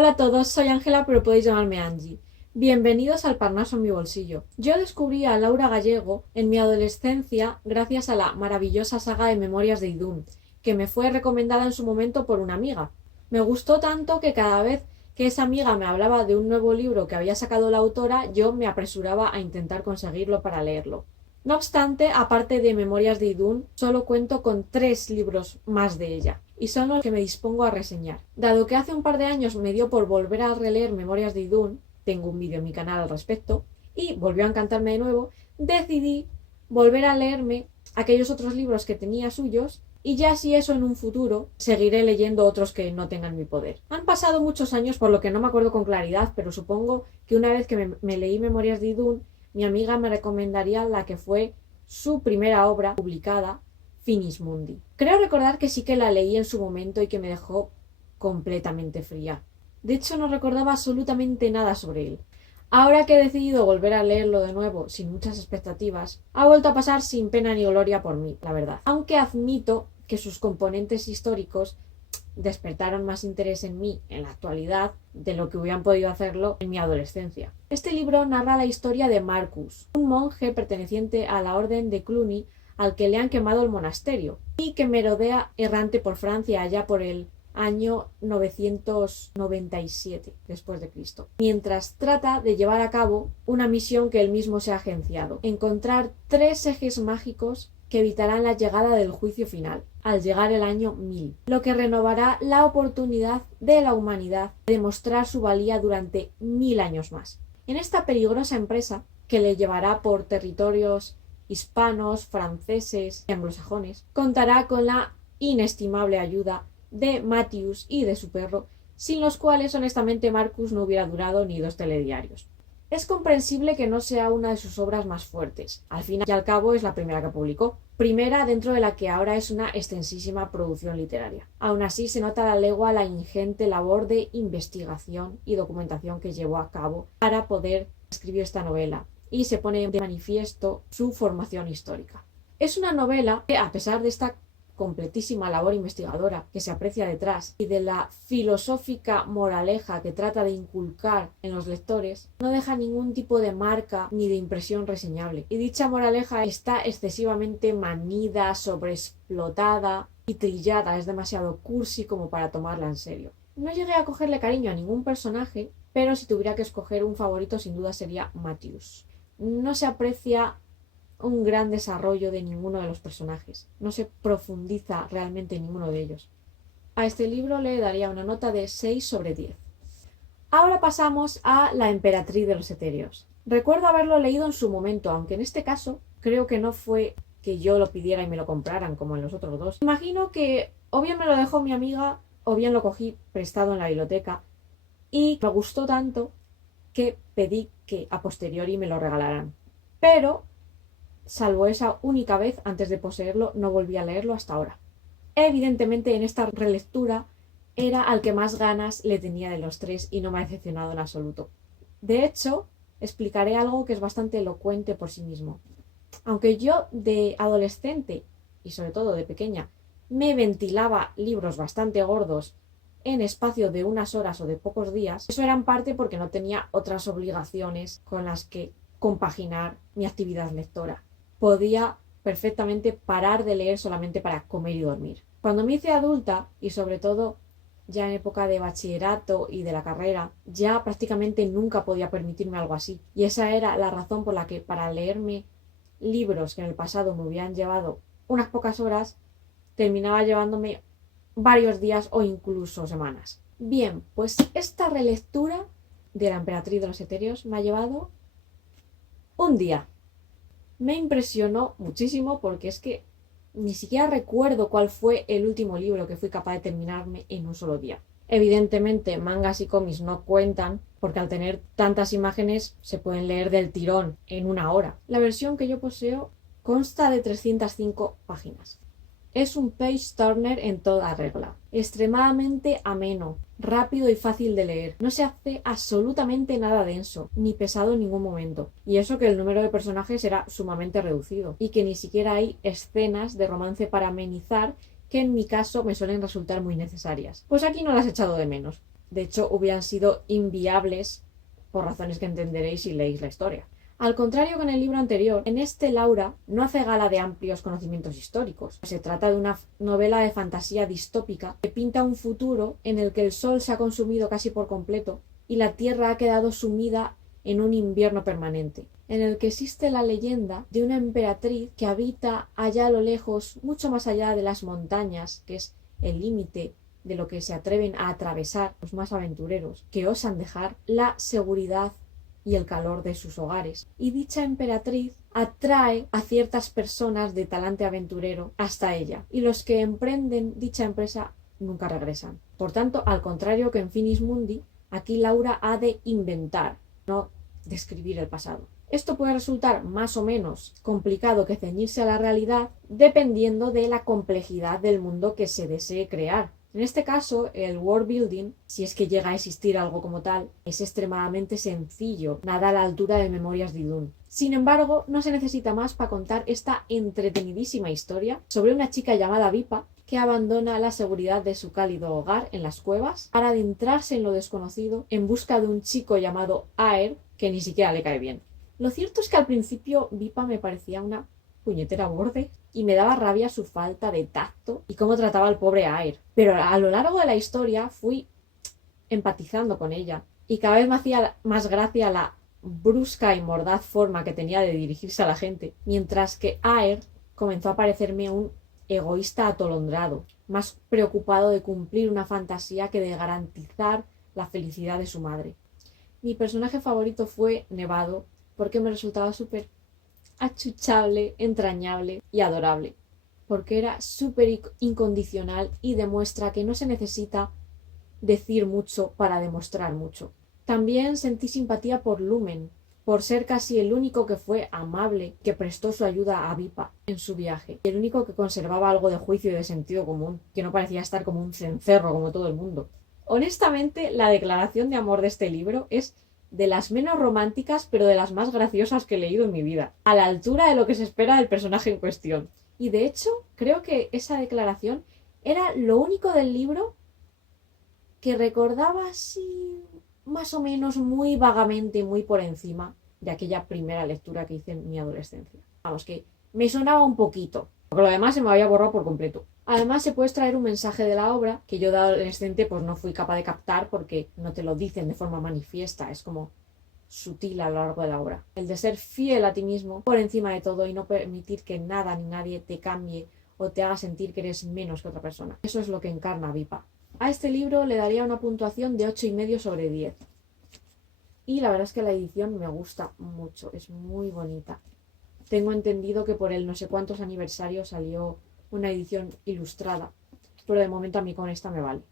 Hola a todos, soy Ángela, pero podéis llamarme Angie. Bienvenidos al Parnaso en mi bolsillo. Yo descubrí a Laura Gallego en mi adolescencia gracias a la maravillosa saga de Memorias de Idún, que me fue recomendada en su momento por una amiga. Me gustó tanto que cada vez que esa amiga me hablaba de un nuevo libro que había sacado la autora, yo me apresuraba a intentar conseguirlo para leerlo. No obstante, aparte de Memorias de Idún, solo cuento con 3 libros más de ella, y son los que me dispongo a reseñar. Dado que hace un par de años me dio por volver a releer Memorias de Idún, tengo un vídeo en mi canal al respecto, y volvió a encantarme de nuevo, decidí volver a leerme aquellos otros libros que tenía suyos, y ya si eso en un futuro, seguiré leyendo otros que no tengan mi poder. Han pasado muchos años, por lo que no me acuerdo con claridad, pero supongo que una vez que me leí Memorias de Idún, mi amiga me recomendaría la que fue su primera obra publicada, Finis Mundi. Creo recordar que sí que la leí en su momento y que me dejó completamente fría. De hecho, no recordaba absolutamente nada sobre él. Ahora que he decidido volver a leerlo de nuevo sin muchas expectativas, ha vuelto a pasar sin pena ni gloria por mí, la verdad. Aunque admito que sus componentes históricos despertaron más interés en mí en la actualidad de lo que hubieran podido hacerlo en mi adolescencia. Este libro narra la historia de Marcus, un monje perteneciente a la orden de Cluny al que le han quemado el monasterio y que merodea errante por Francia allá por el año 997 después de Cristo, mientras trata de llevar a cabo una misión que él mismo se ha agenciado: encontrar 3 ejes mágicos que evitarán la llegada del juicio final, al llegar el año 1000, lo que renovará la oportunidad de la humanidad de demostrar su valía durante 1000 años más. En esta peligrosa empresa, que le llevará por territorios hispanos, franceses y anglosajones, contará con la inestimable ayuda de Matthews y de su perro, sin los cuales honestamente Marcus no hubiera durado ni 2 telediarios. Es comprensible que no sea una de sus obras más fuertes. Al fin y al cabo es la primera que publicó. Primera dentro de la que ahora es una extensísima producción literaria. Aún así se nota a la legua la ingente labor de investigación y documentación que llevó a cabo para poder escribir esta novela, y se pone de manifiesto su formación histórica. Es una novela que, a pesar de esta completísima labor investigadora que se aprecia detrás y de la filosófica moraleja que trata de inculcar en los lectores, no deja ningún tipo de marca ni de impresión reseñable. Y dicha moraleja está excesivamente manida, sobreexplotada y trillada, es demasiado cursi como para tomarla en serio. No llegué a cogerle cariño a ningún personaje, pero si tuviera que escoger un favorito sin duda sería Matthews. No se aprecia un gran desarrollo de ninguno de los personajes. No se profundiza realmente en ninguno de ellos. A este libro le daría una nota de 6 sobre 10. Ahora pasamos a La emperatriz de los etéreos. Recuerdo haberlo leído en su momento, aunque en este caso creo que no fue que yo lo pidiera y me lo compraran como en los otros dos. Imagino que o bien me lo dejó mi amiga o bien lo cogí prestado en la biblioteca y me gustó tanto que pedí que a posteriori me lo regalaran. Pero salvo esa única vez antes de poseerlo, no volví a leerlo hasta ahora. Evidentemente, en esta relectura era al que más ganas le tenía de los 3 y no me ha decepcionado en absoluto. De hecho, explicaré algo que es bastante elocuente por sí mismo. Aunque yo de adolescente y sobre todo de pequeña me ventilaba libros bastante gordos en espacio de unas horas o de pocos días, eso era en parte porque no tenía otras obligaciones con las que compaginar mi actividad lectora. Podía perfectamente parar de leer solamente para comer y dormir. Cuando me hice adulta, y sobre todo ya en época de bachillerato y de la carrera, ya prácticamente nunca podía permitirme algo así. Y esa era la razón por la que, para leerme libros que en el pasado me hubieran llevado unas pocas horas, terminaba llevándome varios días o incluso semanas. Bien, pues esta relectura de La emperatriz de los etéreos me ha llevado un día. Me impresionó muchísimo porque es que ni siquiera recuerdo cuál fue el último libro que fui capaz de terminarme en un solo día. Evidentemente, mangas y cómics no cuentan porque al tener tantas imágenes se pueden leer del tirón en una hora. La versión que yo poseo consta de 305 páginas. Es un page turner en toda regla, extremadamente ameno, rápido y fácil de leer. No se hace absolutamente nada denso, ni pesado en ningún momento. Y eso que el número de personajes era sumamente reducido, y que ni siquiera hay escenas de romance para amenizar, que en mi caso me suelen resultar muy necesarias. Pues aquí no las he echado de menos. De hecho, hubieran sido inviables por razones que entenderéis si leéis la historia. Al contrario que en el libro anterior, en este Laura no hace gala de amplios conocimientos históricos. Se trata de una novela de fantasía distópica que pinta un futuro en el que el sol se ha consumido casi por completo y la tierra ha quedado sumida en un invierno permanente, en el que existe la leyenda de una emperatriz que habita allá a lo lejos, mucho más allá de las montañas, que es el límite de lo que se atreven a atravesar los más aventureros, que osan dejar la seguridad y el calor de sus hogares. Y dicha emperatriz atrae a ciertas personas de talante aventurero hasta ella, y los que emprenden dicha empresa nunca regresan. Por tanto, al contrario que en Finis Mundi, aquí Laura ha de inventar, no describir el pasado. Esto puede resultar más o menos complicado que ceñirse a la realidad dependiendo de la complejidad del mundo que se desee crear. En este caso, el world building, si es que llega a existir algo como tal, es extremadamente sencillo, nada a la altura de Memorias de Idún. Sin embargo, no se necesita más para contar esta entretenidísima historia sobre una chica llamada Vipa que abandona la seguridad de su cálido hogar en las cuevas para adentrarse en lo desconocido en busca de un chico llamado Aer que ni siquiera le cae bien. Lo cierto es que al principio Vipa me parecía una puñetera borde y me daba rabia su falta de tacto y cómo trataba al pobre Aer. Pero a lo largo de la historia fui empatizando con ella y cada vez me hacía más gracia la brusca y mordaz forma que tenía de dirigirse a la gente, mientras que Aer comenzó a parecerme un egoísta atolondrado, más preocupado de cumplir una fantasía que de garantizar la felicidad de su madre. Mi personaje favorito fue Nevado porque me resultaba súper achuchable, entrañable y adorable, porque era súper incondicional y demuestra que no se necesita decir mucho para demostrar mucho. También sentí simpatía por Lumen, por ser casi el único que fue amable, que prestó su ayuda a Vipa en su viaje, y el único que conservaba algo de juicio y de sentido común, que no parecía estar como un cencerro como todo el mundo. Honestamente, la declaración de amor de este libro es de las menos románticas, pero de las más graciosas que he leído en mi vida, a la altura de lo que se espera del personaje en cuestión. Y de hecho, creo que esa declaración era lo único del libro que recordaba así más o menos muy vagamente, muy por encima de aquella primera lectura que hice en mi adolescencia. Vamos, que me sonaba un poquito, porque lo demás se me había borrado por completo. Además, se puede extraer un mensaje de la obra que yo de adolescente pues no fui capaz de captar porque no te lo dicen de forma manifiesta, es como sutil a lo largo de la obra. El de ser fiel a ti mismo por encima de todo y no permitir que nada ni nadie te cambie o te haga sentir que eres menos que otra persona. Eso es lo que encarna Vipa. A este libro le daría una puntuación de 8,5 sobre 10. Y la verdad es que la edición me gusta mucho, es muy bonita. Tengo entendido que por el no sé cuántos aniversarios salió una edición ilustrada, pero de momento a mí con esta me vale.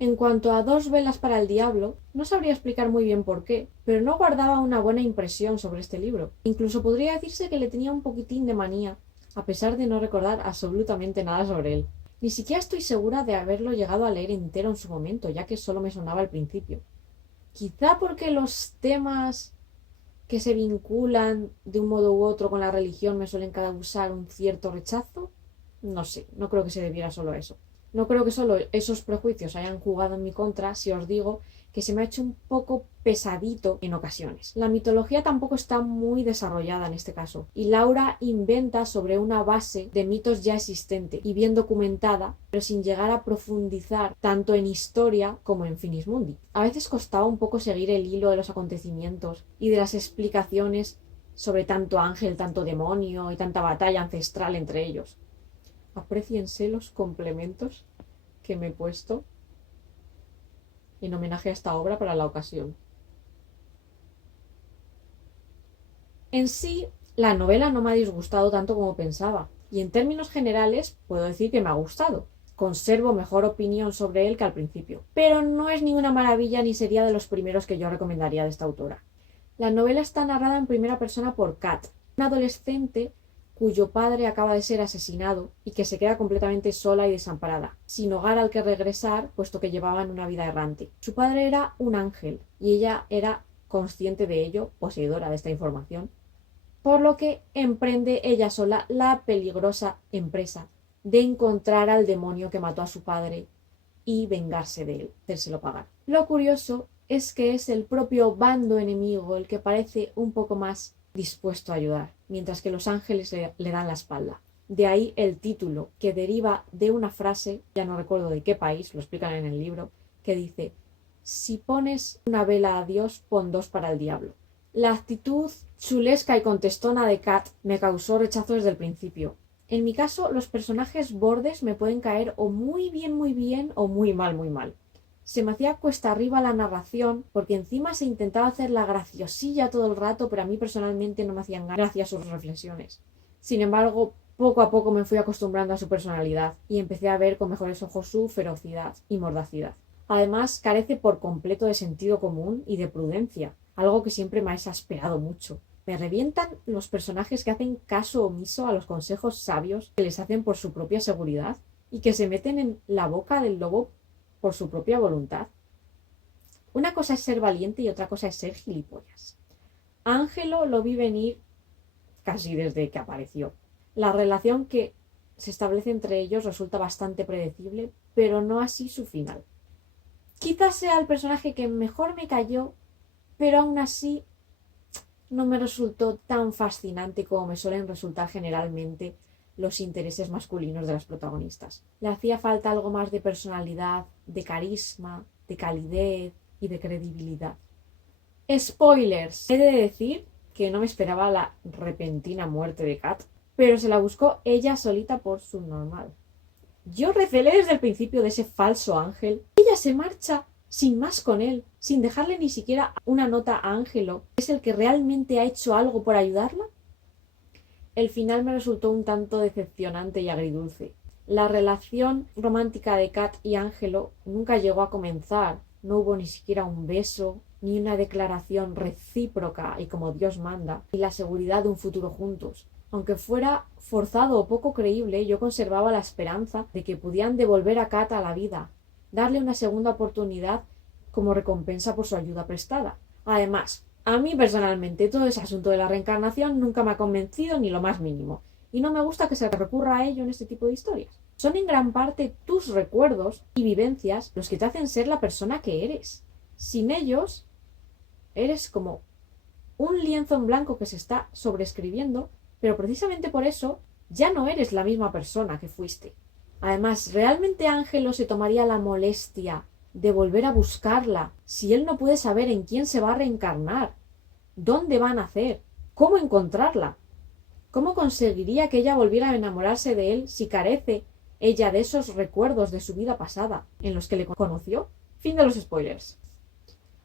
En cuanto a Dos velas para el diablo, no sabría explicar muy bien por qué, pero no guardaba una buena impresión sobre este libro. Incluso podría decirse que le tenía un poquitín de manía, a pesar de no recordar absolutamente nada sobre él. Ni siquiera estoy segura de haberlo llegado a leer entero en su momento, ya que solo me sonaba al principio. Quizá porque los temas que se vinculan de un modo u otro con la religión me suelen causar un cierto rechazo. No sé, no creo que se debiera solo a eso. No creo que solo esos prejuicios hayan jugado en mi contra si os digo que se me ha hecho un poco pesadito en ocasiones. La mitología tampoco está muy desarrollada en este caso, y Laura inventa sobre una base de mitos ya existente y bien documentada, pero sin llegar a profundizar tanto en historia como en Finis Mundi. A veces costaba un poco seguir el hilo de los acontecimientos y de las explicaciones sobre tanto ángel, tanto demonio y tanta batalla ancestral entre ellos. Apréciense los complementos que me he puesto en homenaje a esta obra para la ocasión. En sí, la novela no me ha disgustado tanto como pensaba, y en términos generales puedo decir que me ha gustado. Conservo mejor opinión sobre él que al principio, pero no es ninguna maravilla ni sería de los primeros que yo recomendaría de esta autora. La novela está narrada en primera persona por Kat, una adolescente cuyo padre acaba de ser asesinado y que se queda completamente sola y desamparada, sin hogar al que regresar, puesto que llevaban una vida errante. Su padre era un ángel y ella era consciente de ello, poseedora de esta información, por lo que emprende ella sola la peligrosa empresa de encontrar al demonio que mató a su padre y vengarse de él, hacérselo pagar. Lo curioso es que es el propio bando enemigo el que parece un poco más dispuesto a ayudar, mientras que los ángeles le dan la espalda. De ahí el título, que deriva de una frase, ya no recuerdo de qué país, lo explican en el libro, que dice: si pones una vela a Dios, pon dos para el diablo. La actitud chulesca y contestona de Kat me causó rechazo desde el principio. En mi caso, los personajes bordes me pueden caer o muy bien o muy mal, muy mal. Se me hacía cuesta arriba la narración porque encima se intentaba hacer la graciosilla todo el rato, pero a mí personalmente no me hacían gracia sus reflexiones. Sin embargo, poco a poco me fui acostumbrando a su personalidad y empecé a ver con mejores ojos su ferocidad y mordacidad. Además, carece por completo de sentido común y de prudencia, algo que siempre me ha exasperado mucho. Me revientan los personajes que hacen caso omiso a los consejos sabios que les hacen por su propia seguridad y que se meten en la boca del lobo por su propia voluntad. Una cosa es ser valiente y otra cosa es ser gilipollas. A Ángelo lo vi venir casi desde que apareció. La relación que se establece entre ellos resulta bastante predecible, pero no así su final. Quizás sea el personaje que mejor me cayó, pero aún así no me resultó tan fascinante como me suelen resultar generalmente los intereses masculinos de las protagonistas. Le hacía falta algo más de personalidad, de carisma, de calidez y de credibilidad. Spoilers. He de decir que no me esperaba la repentina muerte de Kat, pero se la buscó ella solita por su normal. Yo recelé desde el principio de ese falso ángel. Ella se marcha sin más con él, sin dejarle ni siquiera una nota a Ángelo. ¿Es el que realmente ha hecho algo por ayudarla? El final me resultó un tanto decepcionante y agridulce. La relación romántica de Kat y Ángelo nunca llegó a comenzar. No hubo ni siquiera un beso, ni una declaración recíproca y como Dios manda, ni la seguridad de un futuro juntos. Aunque fuera forzado o poco creíble, yo conservaba la esperanza de que pudieran devolver a Kat a la vida, darle una segunda oportunidad como recompensa por su ayuda prestada. Además, a mí personalmente todo ese asunto de la reencarnación nunca me ha convencido ni lo más mínimo, y no me gusta que se recurra a ello en este tipo de historias. Son en gran parte tus recuerdos y vivencias los que te hacen ser la persona que eres. Sin ellos, eres como un lienzo en blanco que se está sobreescribiendo, pero precisamente por eso ya no eres la misma persona que fuiste. Además, ¿realmente Ángelo se tomaría la molestia de volver a buscarla si él no puede saber en quién se va a reencarnar? ¿Dónde va a nacer? ¿Cómo encontrarla? ¿Cómo conseguiría que ella volviera a enamorarse de él si carece ella de esos recuerdos de su vida pasada en los que le conoció? Fin de los spoilers.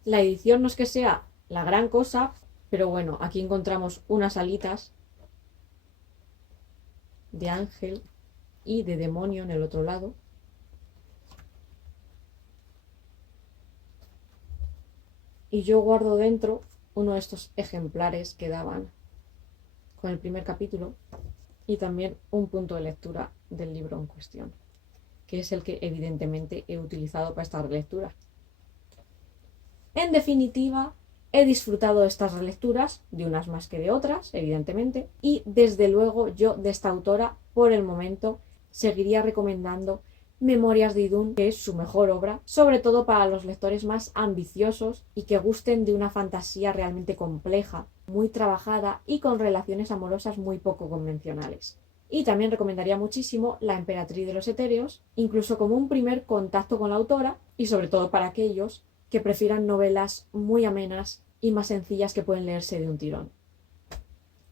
La edición no es que sea la gran cosa, pero bueno, aquí encontramos unas alitas de ángel y de demonio en el otro lado. Y yo guardo dentro uno de estos ejemplares que daban con el primer capítulo y también un punto de lectura del libro en cuestión, que es el que evidentemente he utilizado para esta relectura. En definitiva, he disfrutado de estas relecturas, de unas más que de otras, evidentemente, y desde luego yo de esta autora, por el momento, seguiría recomendando Memorias de Idún, que es su mejor obra, sobre todo para los lectores más ambiciosos y que gusten de una fantasía realmente compleja, muy trabajada y con relaciones amorosas muy poco convencionales. Y también recomendaría muchísimo La Emperatriz de los Etéreos, incluso como un primer contacto con la autora y sobre todo para aquellos que prefieran novelas muy amenas y más sencillas que pueden leerse de un tirón.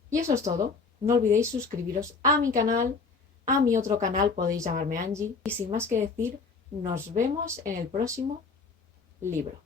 Y eso es todo. No olvidéis suscribiros a mi canal, a mi otro canal podéis llamarme Angie, y sin más que decir, nos vemos en el próximo libro.